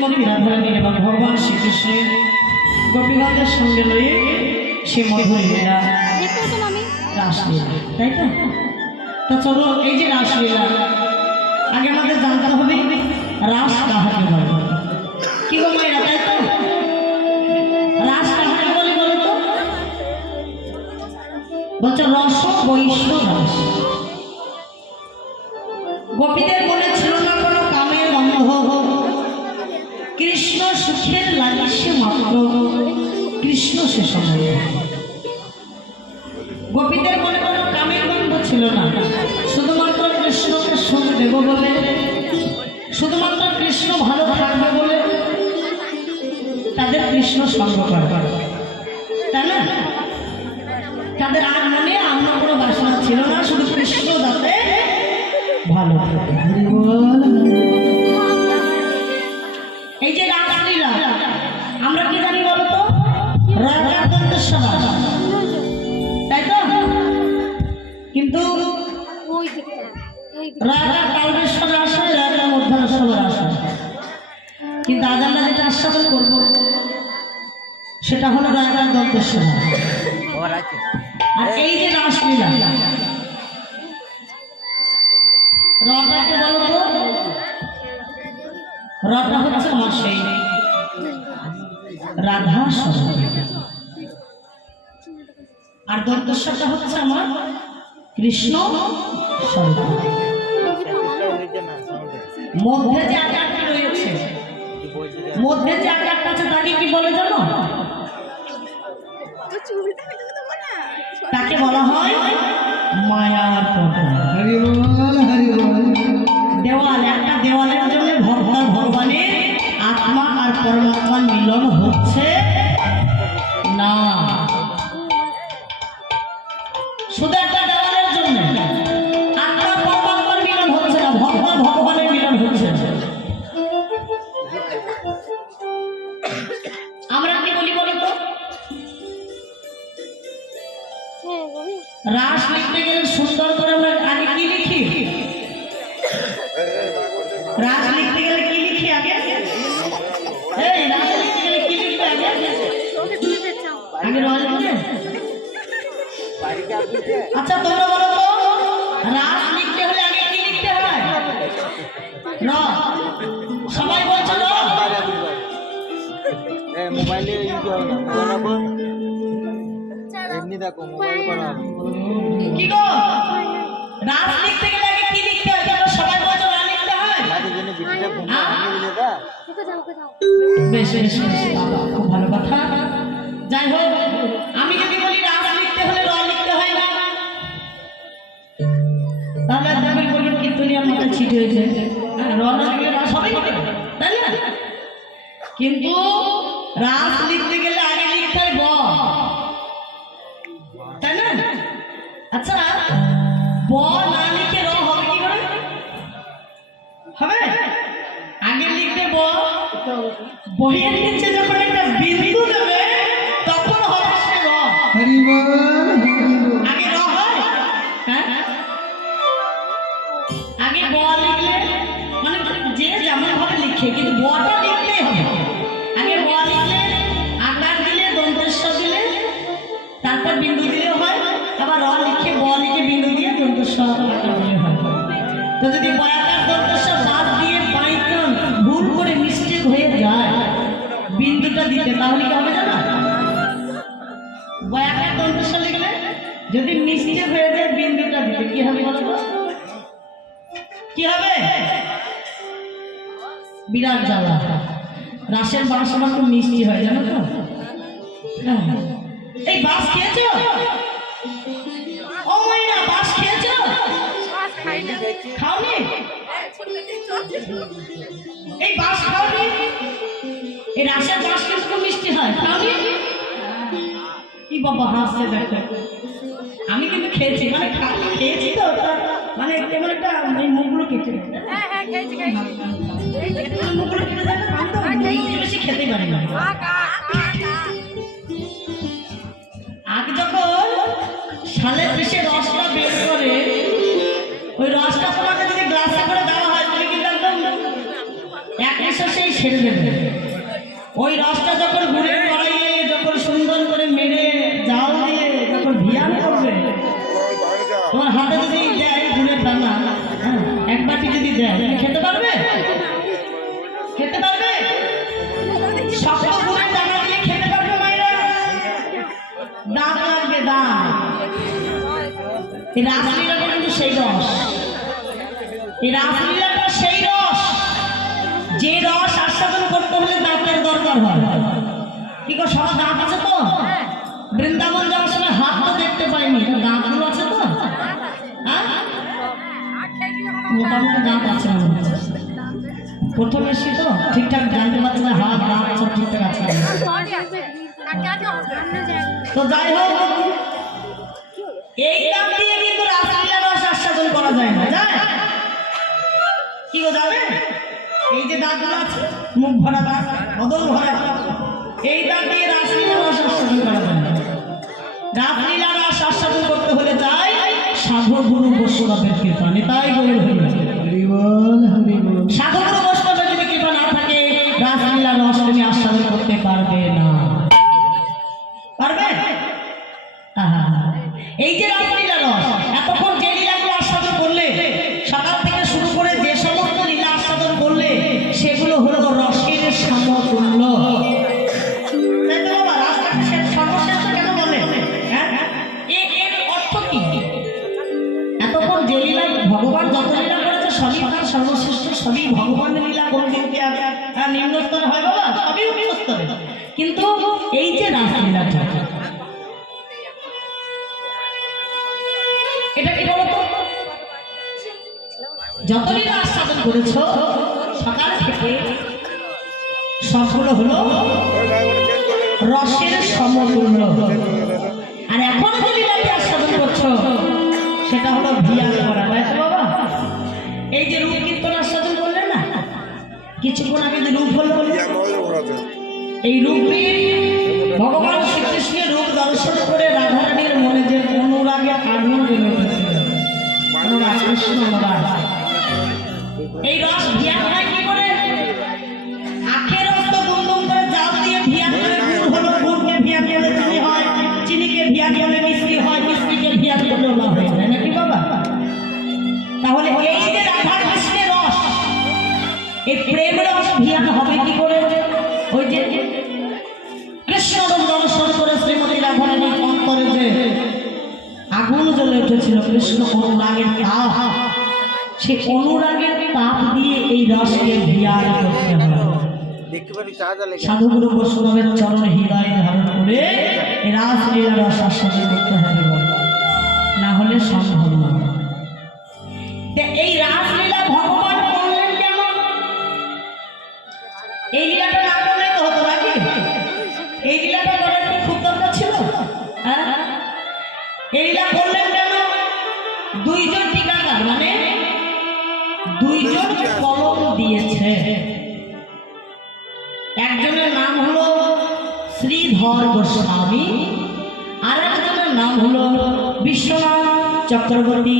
শ্রীমতী রাধারানী এবং ভগবান শ্রীকৃষ্ণের গোপীগণের সঙ্গে লয়ে সে মধুর লীলা রাসলীলা, তাই তো? তো চলো এই যে রাসলীলা, আগে আমাদের জানতে হবে রাস কাহাকে বলে। কি গো মায়েরা, তাই তো? রাস কাহাকে বলে বলো তো? বলছো রস বৈশ্য রাস। গোপীদের মনে ছিল না কোনো কামের গন্ধ, কৃষ্ণ সুখের লাগিছে মাত্র, কৃষ্ণ সে সময়। গোপীদের মনে কোনো কামের গন্ধ ছিল না, শুধুমাত্র কৃষ্ণকে সুখ দেব বলে, শুধুমাত্র কৃষ্ণ ভালো থাকবে বলে তাদের কৃষ্ণ সঙ্গ করে, তাই না? তাদের আর মনে অন্য কোনো বাসনা ছিল না, শুধু কৃষ্ণ যাতে ভালো থাকে। এই যে রাসলীলা আমরা কি জানি বলতো? রাধাকান্তস্বরা, তাই তো? কিন্তু রাধা কালবেশ্বর আসে, রাধা মধ্যাশ্বর আসে, কিন্তু আজ আমরা যেটা আস্বাদন করবো সেটা হলো রাধা দন্তেশ্বর। আর এই যে রাসলীলা, রটাকে বলো তো? রটা হচ্ছে আমার সেই রাধা স্বরূপ, আর দন্তেশ্বরটা হচ্ছে আমার কৃষ্ণ স্বরূপ। মধ্যে যে আকারটা রয়েছে, মধ্যে যে আকারটা আছে তাকে কি বলে জানো? তাকে বলা হয় মায়ার পর্দা। দেওয়াল, একটা দেওয়ালের জন্য ভক্ত ভগবানের আত্মা আর পরমাত্মার মিলন হচ্ছে না, শুধু একটা দেওয়ালের জন্য আত্মা পরমাত্মার মিলন হচ্ছে না, ভক্ত ভগবানের মিলন হচ্ছে না। আমরা কি বলি বলো তো? রাস লিখতে গেলে সুন্দর করে আমরা আগে কি লিখি? রাস লিখতে গেলে কি লিখি আগে? এই রাস লিখতে গেলে কি লিখতে আগে? আগে রস বলে? আচ্ছা তোমরা বলো তো, রাস লিখতে হলে আগে কি লিখতে হয়? র। সবাই বলছো র? মোবাইলে এমনি দেখো মোবাইল করা কি গো, রাস লিখতে গেলে আগে কি লিখতে হয়? তোমরা সবাই বলছো রা লিখতে হয়? রাতের জন্য ভিডিওটা ঘুমা ভাঙিয়ে দিলে দা। বেশ বেশ বেশ, খুব ভালো কথা। যাই হোক, আমি যদি বলি রাস লিখতে হলে র লিখতে হয় না, তাহলে দেখবেন বলবেন কীর্তনিয়ার মতো ছিট হয়েছে, র না লিখলে রাস হবে না, তাই না? কিন্তু রাস লিখতে গেলে আগে লিখতে হয় ব, তাই না? আচ্ছা, ব না লিখে র হবে কি করে? হবে? আগে লিখতে ব, বইয়ের নিচে যখন একটা বিন্দু দেবে তখন হবে সে র। আগে র হয়? হ্যাঁ, আগে ব লিখলে মানে যে যেমন ভাবে লিখে, কিন্তু বটা লিখতেই হবে। আগে ব লিখলে আকার দিলে, দন্তেশ্বর দিলে, তারপর বিন্দু দিলেও হয়, আবার র লিখে ব লিখে বিন্দু দিয়ে দন্তেশ্বর আকার দিলে হয়। তো যদি বয়াকার দন্তেশ্বর বাদ দিয়ে বাইচান্স ভুল করে মিস্টেক হয়ে যায় বিন্দুটা দিতে, তাহলে কি হবে জানো? বয়াকার দন্তেশ্বর লিখলে যদি মিস্টেক হয়ে যায় বিন্দুটা দিতে, কি হবে বলো তো? কি হবে? বিরাট জ্বালা। রাসের বাঁশটা খুব মিষ্টি হয় জানো তো? এই বাঁশ খেয়েছো? ও মাইনা, বাঁশ খেয়েছো? খাওনি? এই বাঁশ খাওনি? এই রাসের বাঁশ কিন্তু খুব মিষ্টি হয়, খাওনি? কি বাবা হাসছে দেখো। আমি কিন্তু খেয়েছি, মানে খেয়েছি তো, মানে কেমন একটা মুখগুলো কেটে মুখগুলো কেটে যাবে, আমি তো বেশি খেতে পারি না। আগে যখন শালের বেশি রসটা বের করে, ওই রসটা তোমাকে যদি গ্লাসে করে দেওয়া হয়, তুমি কিন্তু একদম এক নিঃশ্বাসে ছেড়ে দেবে। ওই রসটা যখন ঘুরে কড়াইয়ে যখন সুন্দর করে মেরে জাল দিয়ে যখন ভিয়ান করবে, তোমার হাতে যদি দেয় গুড়ের দানা, হ্যাঁ, এক বাটি যদি দেয়, তুমি খেতে পারবে? খেতে পারবে? শক্ত গুড়ের দানা দিয়ে খেতে পারবে মায়েরা? দাঁত লাগবে, দাঁত। এই রাসলীলাটা কিন্তু সেই রস, এই রাসলীলাটা সেই রস, যে রস আস্বাদন করতে হলে দাঁতের দরকার হয়। কি গো, সব দাঁত আছে তো? বৃন্দাবন যাওয়ার সময় হাত তো দেখতে পাইনি, দাঁতগুলো আছে তো? হ্যাঁ, মোটামুটি দাঁত আছে। প্রথম এসে তো ঠিকঠাক জানতে পারছি না, হাত দাঁত সব ঠিকঠাক আছে। তো যাই হোক, এই দাঁত দিয়ে কিন্তু রাসলীলা রস আস্বাদন করা যায় না, যায়? কি গো, যাবে? এই যে দাঁতগুলো আছে, মুখ ভরা দাঁত, বদল ভরা, এই দাঁত দিয়ে রাসলীলা রস আস্বাদন করা যায় না। রাসলীলা রস আস্বাদন করতে হলে চাই সাধু গুরু বৈষ্ণবের কৃপা। তাই বলে সাধু গুরু বৈষ্ণবের যদি কৃপা না থাকে, রাসলীলা রস তুমি আস্বাদন করতে পারবে না। পারবে? এই যে রাসলীলা রস, এতক্ষণ যে লীলাগুলো আস্বাদন করলে, সকাল থেকে শুরু করে যে সমস্ত লীলা আস্বাদন করলে, সেগুলো হলো রসের সমতুল্য। সর্বশ্রেষ্ঠ কেন বলে? এর অর্থ কি? এতক্ষণ যে লীলা ভগবান যত লীলা করেছে সবই তার সর্বশ্রেষ্ঠ, সবই ভগবানের লীলা। কোন দিনকে নিম্ন স্তরে হয় বাবা? সবই উচ্চ স্তরে। কিন্তু এই যে রাসলীলাটা, এটা কি বলতো? যত লীলা আস্বাদন করেছ সকাল থেকে, সবগুলো হলো রসের সমতুল্য। আর এখন যে লীলাটি আস্বাদন করছো সেটা হলো ভিয়ান করা, তাই তো বাবা? এই যে রূপ কীর্তন আস্বাদন করলেন না কিছুক্ষণ আগে, যে রূপ হলো, এই রূপে ভগবান শ্রীকৃষ্ণের রূপ দর্শন করে রাধারানীর মনে যে অনুরাগে আগুন জ্বলে উঠেছিল, অনুরাগ, কৃষ্ণ অনুরাগ। এই রস ভিয়ান হয় কি করে? আখের রস তো দুমদুম করে জাল দিয়ে ভিয়ান করে গুড় হলো, গুড়কে ভিয়ান করলে চিনি হয়, চিনিকে ভিয়ান করলে মিষ্টি হয়, মিষ্টিকে ভিয়ান করলে ওলা হয়ে যায়, নাকি বাবা? তাহলে এই যে রাধা কৃষ্ণের রস, এই প্রেম রস ভিয়ান হবে কি করে? ওই যে কৃষ্ণ রূপ দর্শন করে শ্রীমতী রাধারানীর অন্তরে যে আগুন জ্বলে উঠেছিল, কৃষ্ণ অনুরাগের তাপ, সে অনুরাগের তাপ দিয়ে এই রসকে ভিয়ান করতে হবে। সাধু গুরু বৈষ্ণবের চরণ হৃদয় ধারণ করে রাসলীলা রস আস্বাদন করতে হবে, না হলে সম্ভব না। এই রাসলীলা ভগবান করলেন কেমন? এই লীলাটা না করলে তো হতো নাকি? এই লীলাটা করার কি খুব দরকার ছিল? হ্যাঁ, এই লীলা করলেন কেন? দুইজন টিকাকার, মানে দুইজন কলম দিয়েছে। একজনের নাম হলো শ্রীধর গোস্বামী, আর একজনের নাম হলো বিশ্বনাথ চক্রবর্তী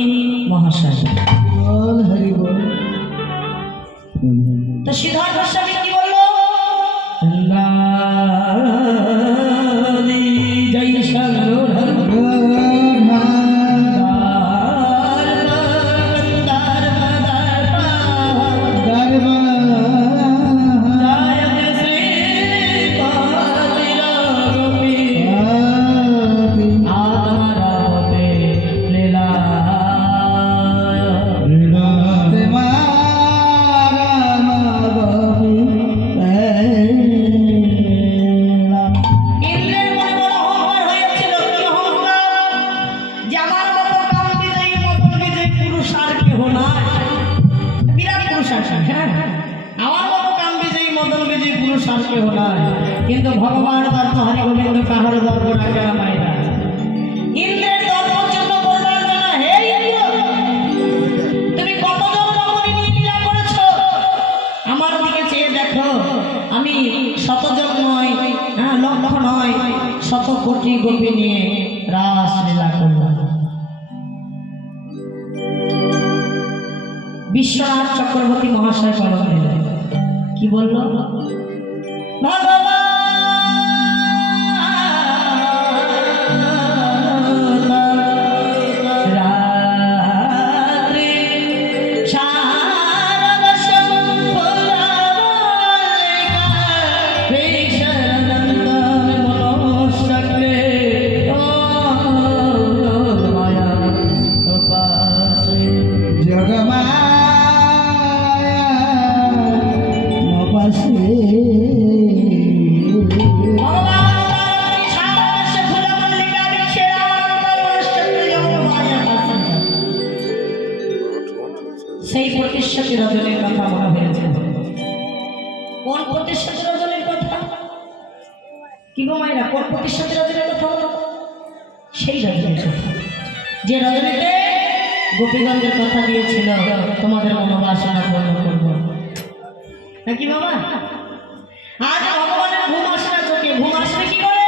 মহাশয়। তো শ্রীধর গোস্বামী কি বললো? কিন্তু ভগবান দত্ত হরি গোবিন্দ কাহার দর্প রাখে না মায়েরা। ইন্দ্রের দর্পর জন্য বলবার জন্য, হে ইন্দ্র, তুমি কতজন রমণী নিয়ে লীলা করেছ? আমার দিকে চেয়ে দেখো, আমি শতজন নয়, লক্ষ নয়, শত কোটি গোপী নিয়ে রাস লীলা করলাম। বিশ্বনাথ চক্রবর্তী মহাশয় কলম দিলেন, কি বললো সেই প্রতিশ্রুতি রজনীর কথা মনে হয়েছে। কোন প্রতিশ্রুতি রজনীর কথা? কি গো মায়েরা, কোন প্রতিশ্রুতি রজনীর কথা বলো? সেই রজনীর কথা, যে রজনীতে গোপীগঞ্জের কথা দিয়েছিল তোমাদের মনোবাসনা পূর্ণ করব নাকি বাবা? আজ ভগবানের ঘুম আসে না চোখে, ঘুম আসবে কি করে?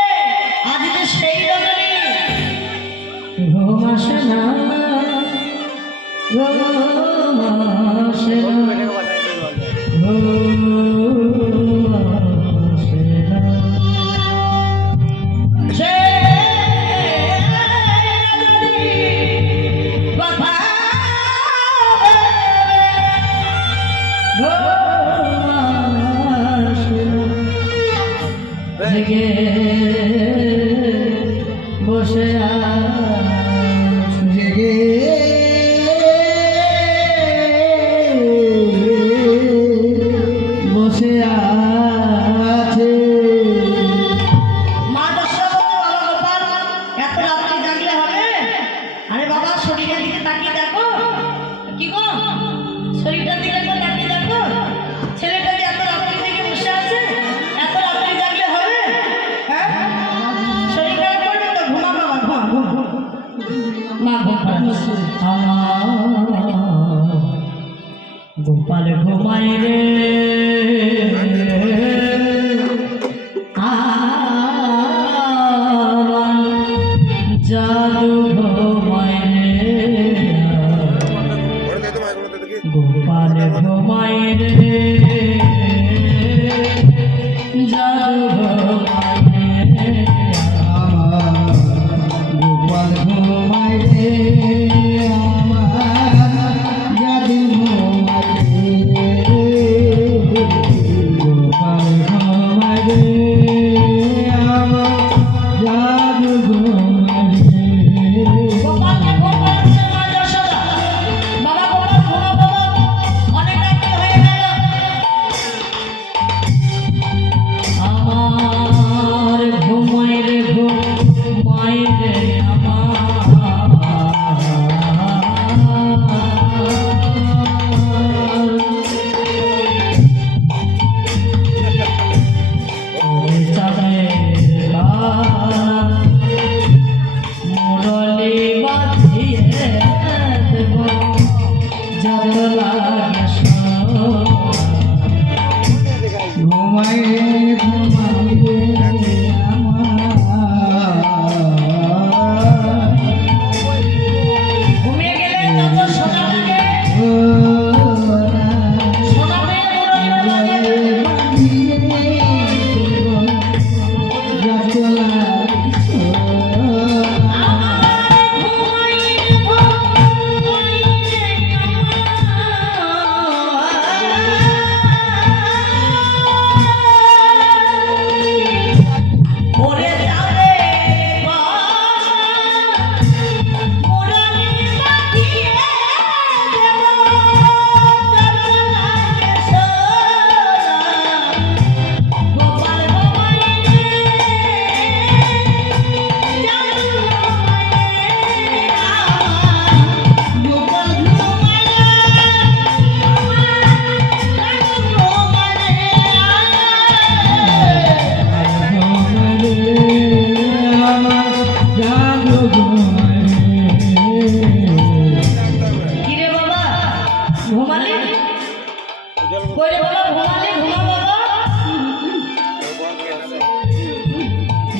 আজ যে সেই রজনী, ঘুম আসে না, ঘুম আসে না, জেগে বসে জেগে বসে আছে মা দশা বলতে বাবা গোপাল এত রাত্রি জাগলে হবে? আরে বাবা শরীরের দিকে তাকিয়ে দেখো। কি গো শরীরটার দিকে একবার তাকিয়ে দেখো, ছেলেটা যে এত রাত্রি থেকে বসে আছে, এত রাত্রি জাগলে হবে? হ্যাঁ শরীর খারাপ করবে তো, ঘুমা বাবা, ঘুমা ঘুম মা গোপাল গোপাল ঘুমাই রে জাদু ঘুমাই রে গোপাল ঘুমাই রে জাদু ঘুমাই রে গোপাল ঘুমাই রে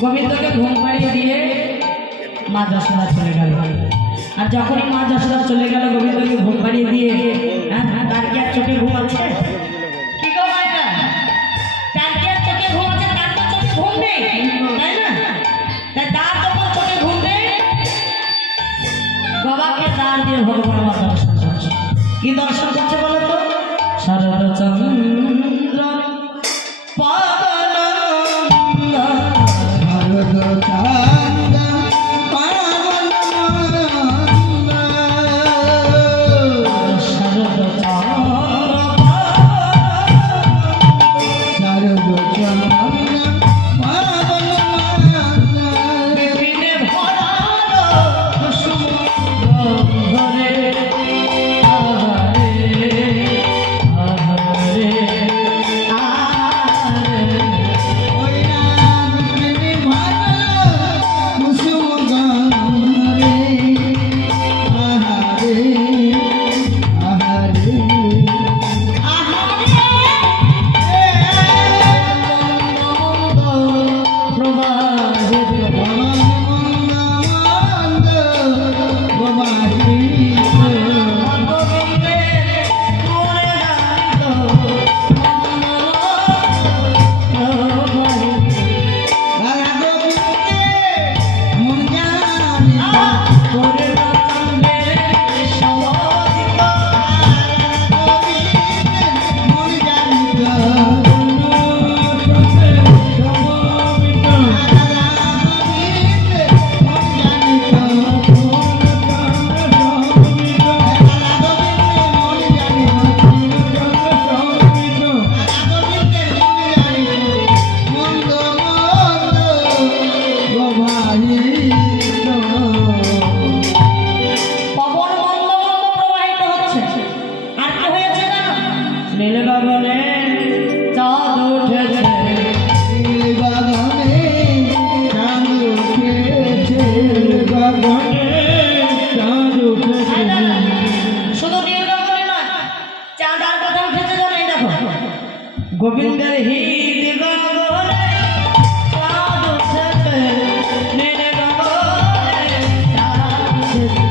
গোবিন্দকে ঘুম পাড়িয়ে দিয়ে মা যশোদা চলে গেল। আর যখনই মা যশোদা চলে গেল গোবিন্দকে ঘুম পাড়িয়ে দিয়ে, তার কি আর চোখে ঘুম আছে? কি গো মায়েরা নেই, তাই না? তাই তার যখন চোখে ঘুম নেই, বাবাকে তার দিয়ে ভগবান আমার দর্শন করছে। কি দর্শন করছে বলো তো? শরৎচন্দ্র পাবনানন্দ বিপিনে ভরালো সমুদ্রে আহারে আহারে আহারে পবন মন্দ মন্দ প্রবাহিত হচ্ছে। আর কি হয়েছে জানো? নীল গগনে চাঁদ উঠেছে, শুধু নীল গগনে নয়, চাঁদ আর কোথায় উঠেছে জানো? এই দেখো, গোবিন্দের হৃদ গগনে চাঁদ উঠেছে, নীল গগনে চাঁদ উঠেছে।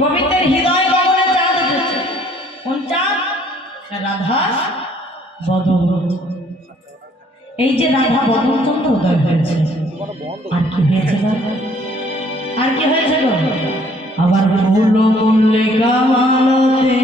গোবিন্দের হৃদয় গগনে চাঁদ উঠেছে। কোন চাঁদ? রাধা বদন। এই যে রাধা বদন চন্দ্র উদয় হয়েছে, আর কি হয়েছে জানো? আর কি হয়েছে গো? আবার ফুল মল্লিকা মালতে